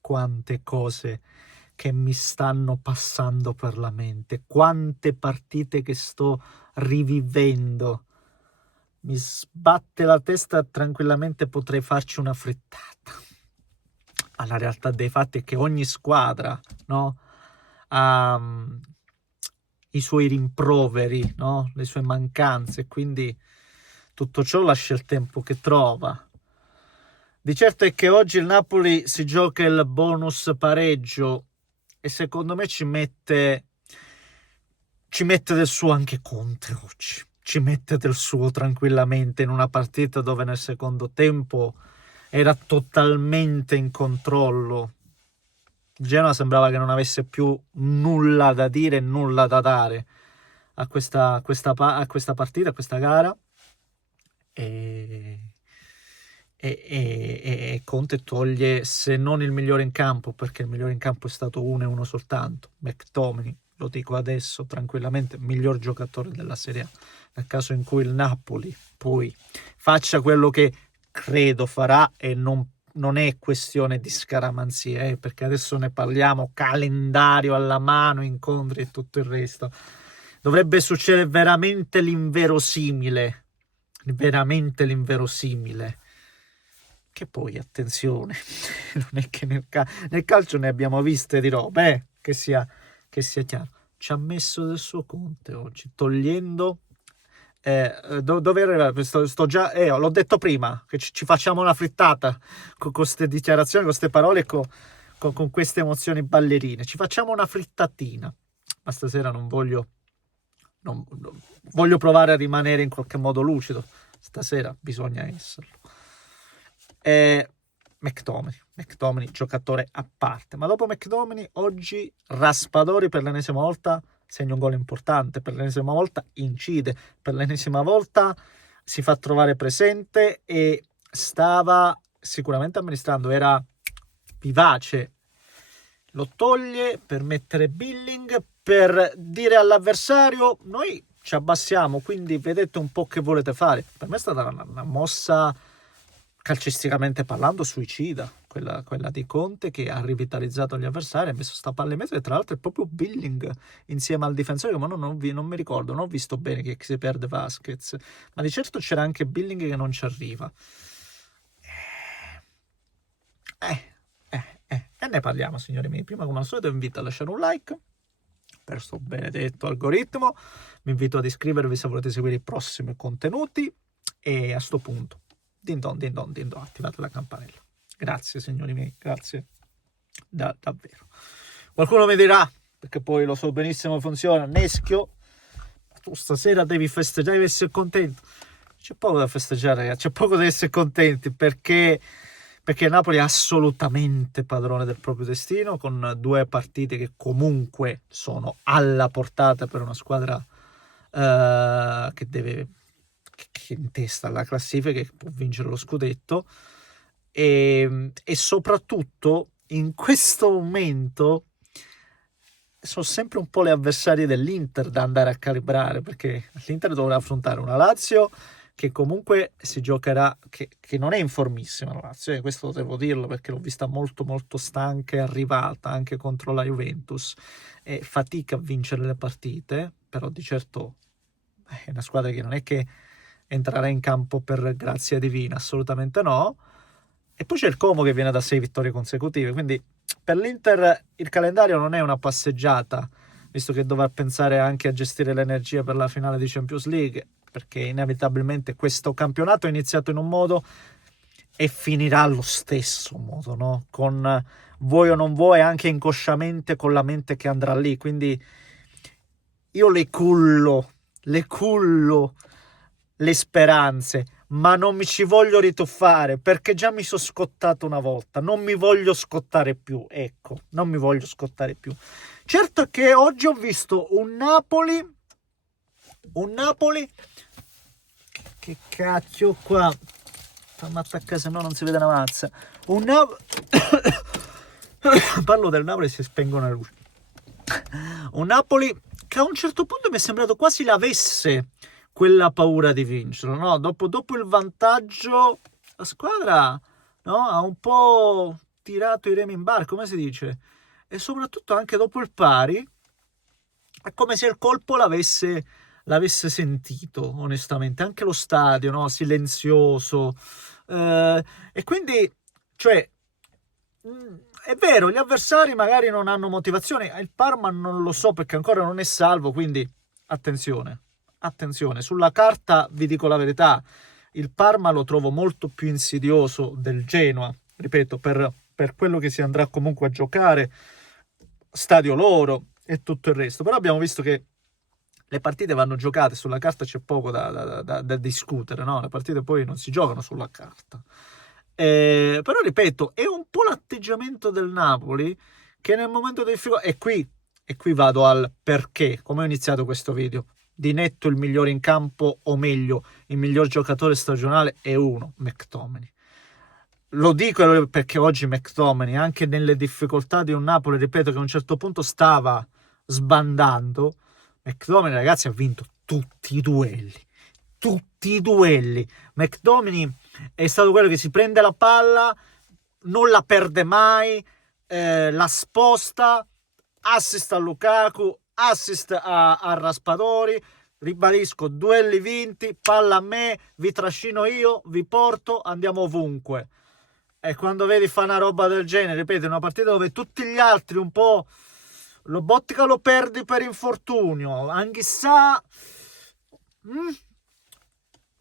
quante cose che mi stanno passando per la mente, quante partite che sto rivivendo. Mi sbatte la testa, tranquillamente potrei farci una frittata. Ma la realtà dei fatti è che ogni squadra, no, ha i suoi rimproveri, no, le sue mancanze, quindi tutto ciò lascia il tempo che trova. Di certo è che oggi il Napoli si gioca il bonus pareggio e secondo me ci mette del suo anche Conte oggi. Ci mette del suo tranquillamente in una partita dove nel secondo tempo era totalmente in controllo. Genoa sembrava che non avesse più nulla da dire, nulla da dare a questa partita, a questa gara. E Conte toglie, se non il migliore in campo, perché il migliore in campo è stato uno e uno soltanto, McTominay, lo dico adesso tranquillamente, miglior giocatore della Serie A, nel caso in cui il Napoli poi faccia quello che credo farà, e non è questione di scaramanzia, perché adesso ne parliamo, calendario alla mano, incontri e tutto il resto, dovrebbe succedere veramente l'inverosimile, che poi, attenzione, non è che nel calcio ne abbiamo viste di robe, che sia chiaro. Ci ha messo del suo Conte oggi, togliendo... dove era? Sto già, l'ho detto prima, che ci facciamo una frittata con queste dichiarazioni, con queste parole, con queste emozioni ballerine. Ci facciamo una frittatina. Ma stasera non voglio provare a rimanere in qualche modo lucido. Stasera bisogna esserlo. McTominay, giocatore a parte. Ma dopo McTominay, oggi Raspadori per l'ennesima volta segna un gol importante, per l'ennesima volta incide, per l'ennesima volta si fa trovare presente e stava sicuramente amministrando, era vivace. Lo toglie per mettere Billing, per dire all'avversario noi ci abbassiamo, quindi vedete un po' che volete fare. Per me è stata una mossa, calcisticamente parlando, suicida, quella di Conte, che ha rivitalizzato gli avversari, ha messo sta palla in mezzo, e tra l'altro è proprio Billing insieme al difensore, ma non mi ricordo, non ho visto bene che si perde Vasquez, ma di certo c'era anche Billing che non ci arriva. E ne parliamo, signori miei. Prima, come al solito, vi invito a lasciare un like per sto benedetto algoritmo, vi invito ad iscrivervi se volete seguire i prossimi contenuti, e a sto punto din don, attivate la campanella. Grazie, signori miei, grazie davvero. Qualcuno mi dirà, perché poi lo so benissimo come funziona, Neschio, tu stasera devi festeggiare, devi essere contento. C'è poco da festeggiare, ragazzi, c'è poco da essere contenti, perché il Napoli è assolutamente padrone del proprio destino, con 2 partite che comunque sono alla portata per una squadra che deve, che in testa alla classifica, che può vincere lo scudetto, e soprattutto in questo momento sono sempre un po' le avversarie dell'Inter da andare a calibrare, perché l'Inter dovrà affrontare una Lazio che comunque si giocherà, che non è in formissima la Lazio, questo devo dirlo, perché l'ho vista molto molto stanca e arrivata anche contro la Juventus, e fatica a vincere le partite, però di certo è una squadra che non è che entrerà in campo per grazia divina, assolutamente no. E poi c'è il Como che viene da 6 vittorie consecutive, quindi per l'Inter il calendario non è una passeggiata, visto che dovrà pensare anche a gestire l'energia per la finale di Champions League, perché inevitabilmente questo campionato è iniziato in un modo e finirà allo stesso modo, no? Con vuoi o non vuoi, anche inconsciamente, con la mente che andrà lì. Quindi io le cullo le speranze, ma non mi ci voglio rituffare, perché già mi sono scottato una volta, non mi voglio scottare più, ecco, non mi voglio scottare più. Certo che oggi ho visto un Napoli, che cacchio qua, fammi attaccare, se no non si vede una mazza, parlo del Napoli, si spengono le luci, un Napoli che a un certo punto mi è sembrato quasi l'avesse quella paura di vincere, no? Dopo il vantaggio la squadra, no? Ha un po' tirato i remi in barca, come si dice? E soprattutto anche dopo il pari, è come se il colpo l'avesse sentito, onestamente. Anche lo stadio, no? Silenzioso. E quindi, cioè, è vero, gli avversari magari non hanno motivazione. Il Parma non lo so perché ancora non è salvo, quindi attenzione. Attenzione, sulla carta vi dico la verità, il Parma lo trovo molto più insidioso del Genoa, ripeto, per quello che si andrà comunque a giocare, stadio loro e tutto il resto. Però abbiamo visto che le partite vanno giocate, sulla carta c'è poco da discutere, no? Le partite poi non si giocano sulla carta. Però ripeto, è un po' l'atteggiamento del Napoli che nel momento di difficoltà, e qui vado al perché, come ho iniziato questo video. Di netto il migliore in campo, o meglio, il miglior giocatore stagionale è uno, McTominay. Lo dico perché oggi McTominay, anche nelle difficoltà di un Napoli, ripeto che a un certo punto stava sbandando, McTominay, ragazzi, ha vinto tutti i duelli. Tutti i duelli. McTominay è stato quello che si prende la palla, non la perde mai, la sposta, assist a Lukaku, assist a Raspadori, ribadisco, duelli vinti, palla a me, vi trascino io, vi porto, andiamo ovunque. E quando vedi fa una roba del genere, ripeto, una partita dove tutti gli altri un po' Lobotka lo perdi per infortunio, Anghissà,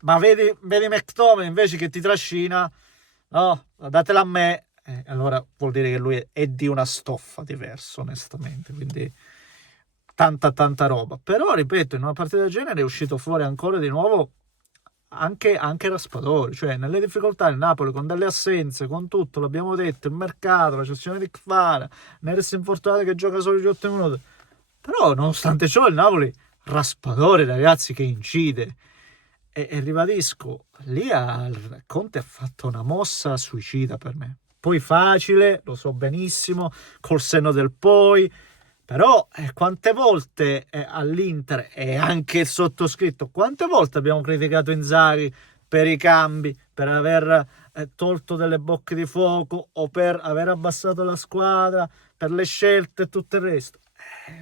ma vedi McTominay invece che ti trascina, no, datela a me, allora vuol dire che lui è di una stoffa diversa, onestamente, quindi tanta roba. Però ripeto, in una partita del genere è uscito fuori ancora di nuovo anche Raspadori, cioè nelle difficoltà il Napoli con delle assenze, con tutto, l'abbiamo detto, il mercato, la cessione di Kvara, Neres infortunato che gioca solo gli 8 minuti, però nonostante ciò il Napoli, Raspadori, ragazzi, che incide. E ribadisco, lì Conte ha fatto una mossa suicida per me. Poi facile, lo so benissimo, col senno del poi, però quante volte all'Inter e anche il sottoscritto, quante volte abbiamo criticato Inzaghi per i cambi, per aver tolto delle bocche di fuoco o per aver abbassato la squadra, per le scelte e tutto il resto.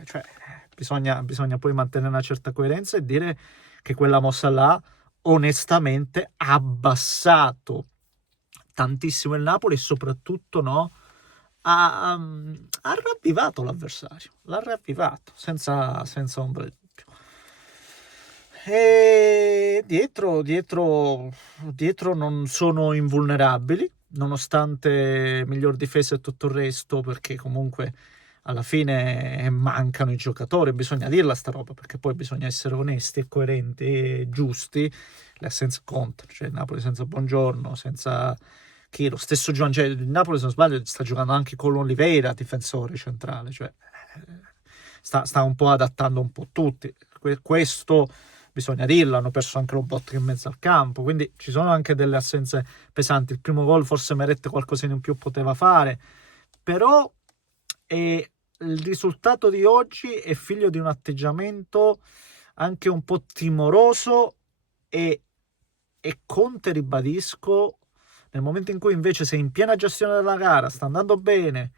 Cioè, bisogna poi mantenere una certa coerenza e dire che quella mossa là onestamente ha abbassato tantissimo il Napoli e soprattutto no, ha ravvivato l'avversario, l'ha ravvivato senza ombra di dubbio. E dietro non sono invulnerabili, nonostante miglior difesa e tutto il resto, perché comunque alla fine mancano i giocatori, bisogna dirla sta roba, perché poi bisogna essere onesti e coerenti e giusti. Le assenze contano, cioè il Napoli senza Buongiorno, senza chi, lo stesso Giovanni, cioè il Napoli se non sbaglio sta giocando anche con l'Oliveira, difensore centrale, cioè sta un po' adattando un po' tutti. Questo bisogna dirlo, hanno perso anche lo Lobotka in mezzo al campo, quindi ci sono anche delle assenze pesanti. Il primo gol forse Meret qualcosina in più poteva fare, però il risultato di oggi è figlio di un atteggiamento anche un po' timoroso e Conte, ribadisco, nel momento in cui invece sei in piena gestione della gara, sta andando bene,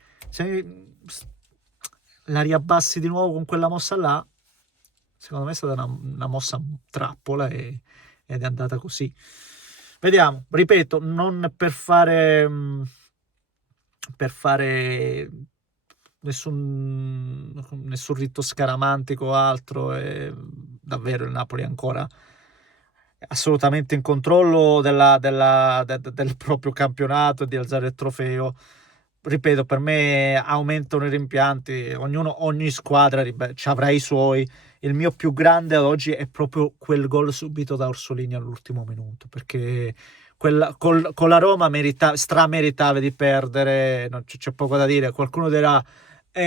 la riabbassi di nuovo con quella mossa là, secondo me è stata una mossa trappola ed è andata così. Vediamo, ripeto, non per fare nessun rito scaramantico o altro, davvero il Napoli è ancora assolutamente in controllo del proprio campionato e di alzare il trofeo. Ripeto, per me aumentano i rimpianti, ogni squadra ci avrà i suoi. Il mio più grande ad oggi è proprio quel gol subito da Orsolini all'ultimo minuto, perché con la Roma strameritava di perdere, non c'è poco da dire. Qualcuno dirà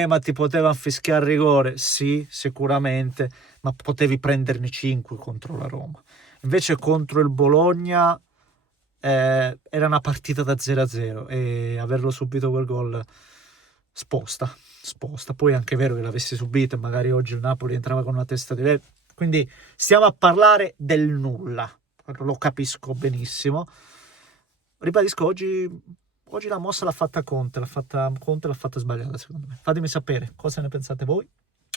ma ti potevano fischiare a rigore? Sì, sicuramente, ma potevi prenderne 5 contro la Roma. Invece contro il Bologna era una partita da 0-0 e averlo subito quel gol sposta. Poi è anche vero che l'avessi subito e magari oggi il Napoli entrava con una testa diversa. Quindi stiamo a parlare del nulla, lo capisco benissimo. Ribadisco, oggi Oggi la mossa l'ha fatta Conte, Conte l'ha fatta sbagliata secondo me. Fatemi sapere cosa ne pensate voi,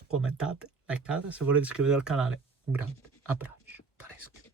commentate, likeate, se volete iscrivetevi al canale. Un grande abbraccio da Reschi.